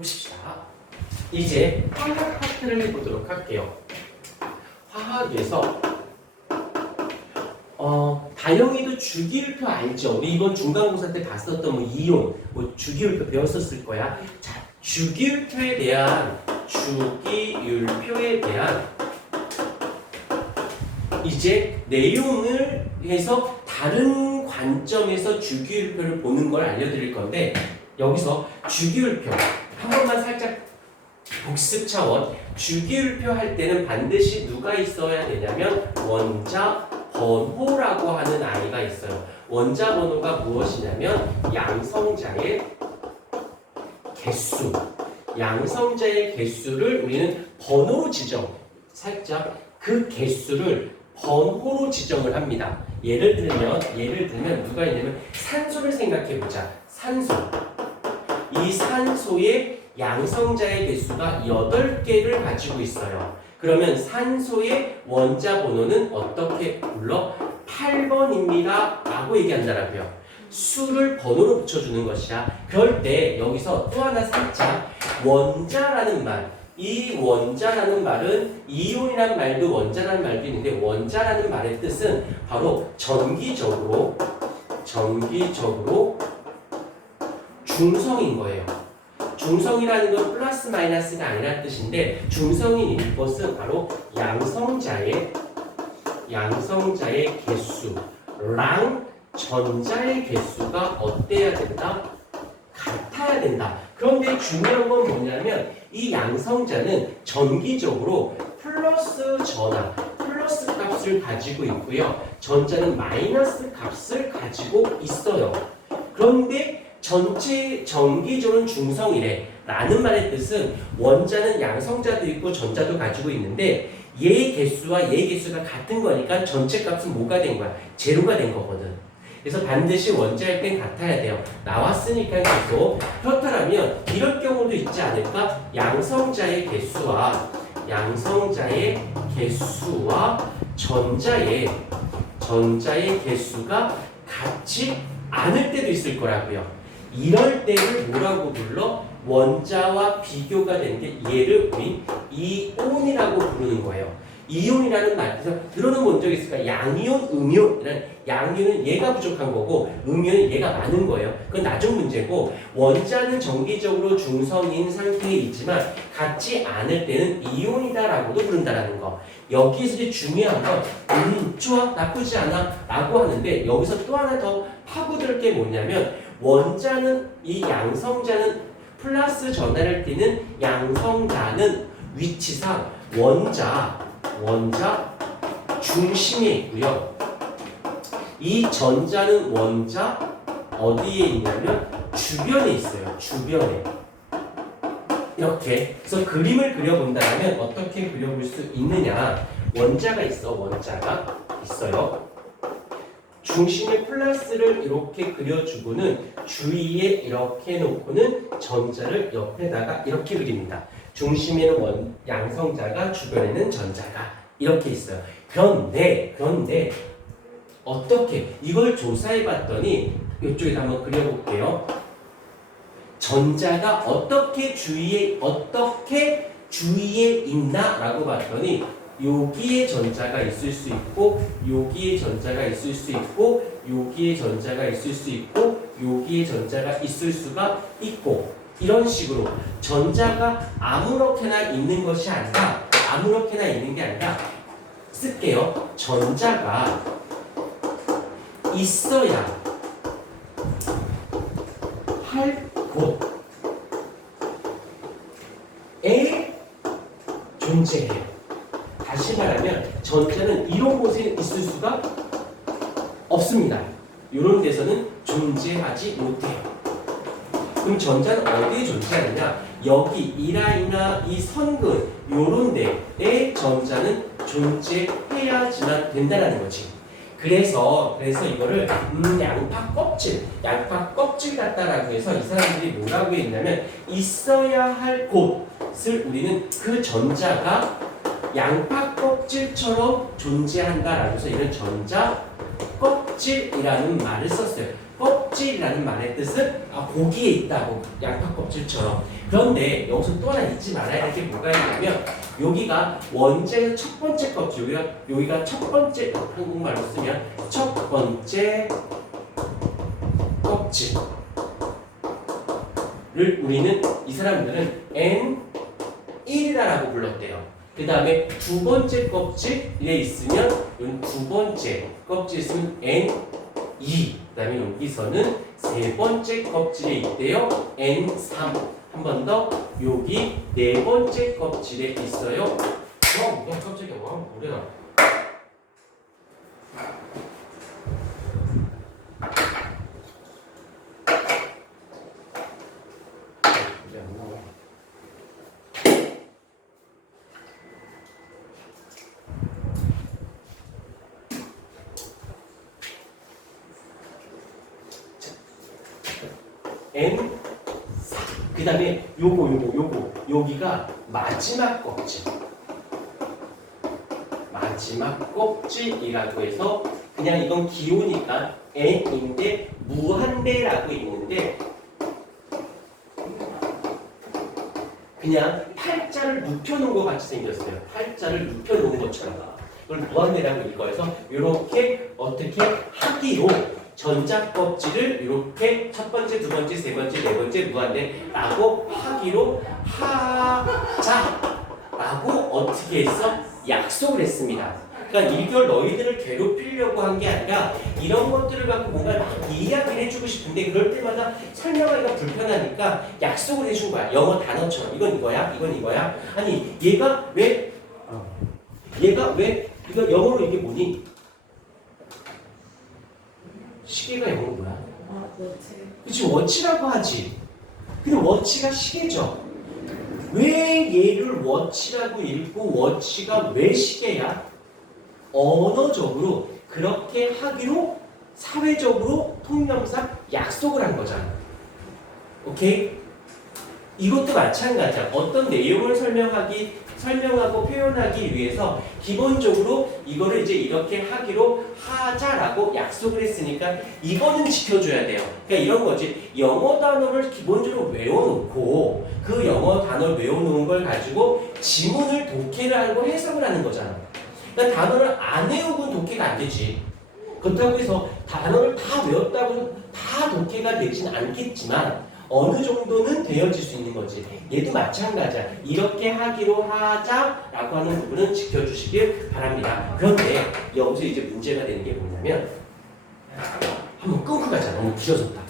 보십시다. 이제 화학 파트를 해보도록 할게요. 화학에서 다영이도 주기율표 알죠? 우리 이번 중간고사 때 봤었던 뭐 이온, 뭐 주기율표 배웠었을 거야. 자, 주기율표에 대한 이제 내용을 해서 다른 관점에서 주기율표를 보는 걸 알려드릴 건데, 여기서 주기율표 한 번만 살짝 복습 차원, 주기율표 할 때는 반드시 누가 있어야 되냐면 원자 번호라고 하는 아이가 있어요. 원자 번호가 무엇이냐면 양성자의 개수, 양성자의 개수를 우리는 번호로 살짝 그 개수를 번호로 지정을 합니다. 예를 들면 누가 있냐면 산소를 생각해 보자. 산소. 이 산소의 양성자의 개수가 8개를 가지고 있어요. 그러면 산소의 원자 번호는 어떻게 불러? 8번입니다 라고 얘기한다라고요. 수를 번호로 붙여주는 것이야. 그럴 때 여기서 또 하나 살짝 원자라는 말, 이 원자라는 말은 이온이라는 말도 원자라는 말도 있는데, 원자라는 말의 뜻은 바로 전기적으로 중성인 거예요. 중성이라는 건 플러스 마이너스가 아니라는 뜻인데, 중성인 이것은 바로 양성자의 개수랑 전자의 개수가 어때야 된다? 같아야 된다. 그런데 중요한 건 뭐냐면 이 양성자는 전기적으로 플러스 값을 가지고 있고요. 전자는 마이너스 값을 가지고 있어요. 그런데 전체 전기적으로는 중성이래 라는 말의 뜻은 원자는 양성자도 있고 전자도 가지고 있는데 얘의 개수와 얘의 개수가 같은 거니까 전체 값은 뭐가 된 거야? 제로가 된 거거든. 그래서 반드시 원자일 땐 같아야 돼요. 나왔으니까 계속. 그렇다면 이럴 경우도 있지 않을까? 양성자의 개수와 전자의 개수가 같지 않을 때도 있을 거라고요. 이럴 때를 뭐라고 불러? 원자와 비교가 된 게 얘를 우리 이온이라고 부르는 거예요. 이온이라는 말에서 들어는 본 적 있을까? 양이온, 음이온. 양이온은 얘가 부족한 거고 음이온은 얘가 많은 거예요. 그건 나중 문제고, 원자는 정기적으로 중성인 상태에 있지만 같지 않을 때는 이온이다라고도 부른다라는 거. 여기서 이제 중요한 건 좋아, 나쁘지 않아 라고 하는데, 여기서 또 하나 더 파고들 게 뭐냐면 원자는, 이 양성자는 플러스 전하를 띠는 양성자는 위치상 원자 중심에 있고요. 이 전자는 원자 어디에 있냐면 주변에 있어요. 주변에. 이렇게. 그래서 그림을 그려본다면 어떻게 그려볼 수 있느냐. 원자가 있어요. 중심에 플러스를 이렇게 그려주고는 주위에 이렇게 놓고는 전자를 옆에다가 이렇게 그립니다. 중심에는 양성자가, 주변에는 전자가 이렇게 있어요. 그런데 어떻게 이걸 조사해 봤더니 이쪽에다 한번 그려볼게요. 전자가 어떻게 주위에 있나라고 봤더니 여기에 전자가 있을 수 있고, 여기에 전자가 있을 수 있고, 여기에 전자가 있을 수 있고, 여기에 전자가 있을 수가 있고, 이런 식으로 전자가 아무렇게나 있는 것이 아니라, 아무렇게나 있는 게 아니라 쓸게요. 전자가 있어야 할 곳에 존재해요. 다시 말하면 전자는 이런 곳에 있을 수가 없습니다. 이런 데서는 존재하지 못해요. 그럼 전자는 어디에 존재하느냐? 여기 이 라인이나 이 선근 이런 데에 전자는 존재해야지만 된다는 거지. 그래서 이거를 양파 껍질 같다라고 해서 이 사람들이 뭐라고 했냐면 있어야 할 곳을 우리는 그 전자가 양파 껍질처럼 존재한다라고 해서 이런 전자 껍질이라는 말을 썼어요. 껍질이라는 말의 뜻은 고기에 있다고 양파 껍질처럼. 그런데 여기서 또 하나 잊지 말아야 할 게 뭐가 있냐면 여기가 원자의 첫 번째 껍질, 여기가 첫 번째, 한국말로 쓰면 첫 번째 껍질을 우리는 이 사람들은 N1이라고 불렀대요. 그 다음에 두 번째 껍질에 있으면 여기 두 번째 껍질에 있으면 N2. 그 다음에 여기서는 세 번째 껍질에 있대요. N3. 한 번 더 여기 네 번째 껍질에 있어요. 깜짝이야. 와, 뭐래나. N 그 다음에 요거 여기가 마지막 껍질, 마지막 껍질이라고 해서 그냥 이건 기호니까 N인데 무한대라고 있는데 그냥 팔자를 눕혀놓은 것 같이 생겼어요. 팔자를 눕혀놓은 것처럼 이걸 무한대라고 읽어서 이렇게 어떻게 하기로 전자 껍질을 이렇게 첫 번째, 두 번째, 세 번째, 네 번째 무한대라고 하기로 하자라고 어떻게 했어? 약속을 했습니다. 그러니까 1개월 너희들을 괴롭히려고 한 게 아니라 이런 것들을 갖고 뭔가 막 이야기를 해주고 싶은데 그럴 때마다 설명하기가 불편하니까 약속을 해준 거야. 영어 단어처럼 이건 이거야, 이건 이거야. 아니 얘가 왜 이거 영어로 이게 뭐니? 시계가 영어로 뭐야? 그치, 워치라고 하지. 근데 워치가 시계죠. 왜 얘를 워치라고 읽고 워치가 왜 시계야? 언어적으로 그렇게 하기로 사회적으로 통념상 약속을 한 거잖아. 오케이? 이것도 마찬가지야. 어떤 내용을 설명하고 표현하기 위해서 기본적으로 이거를 이제 이렇게 하기로 하자라고 약속을 했으니까 이거는 지켜줘야 돼요. 그러니까 이런 거지. 영어 단어를 기본적으로 외워놓고 그 영어 단어를 외워놓은 걸 가지고 지문을 독해를 하고 해석을 하는 거잖아. 그러니까 단어를 안 외우고는 독해가 안 되지. 그렇다고 해서 단어를 다 외웠다고 다 독해가 되진 않겠지만 어느 정도는 되어질 수 있는 거지. 얘도 마찬가지야. 이렇게 하기로 하자라고 하는 부분은 지켜주시길 바랍니다. 그런데 여기서 이제 문제가 되는 게 뭐냐면 한번 끊고 가자. 너무 길어졌다.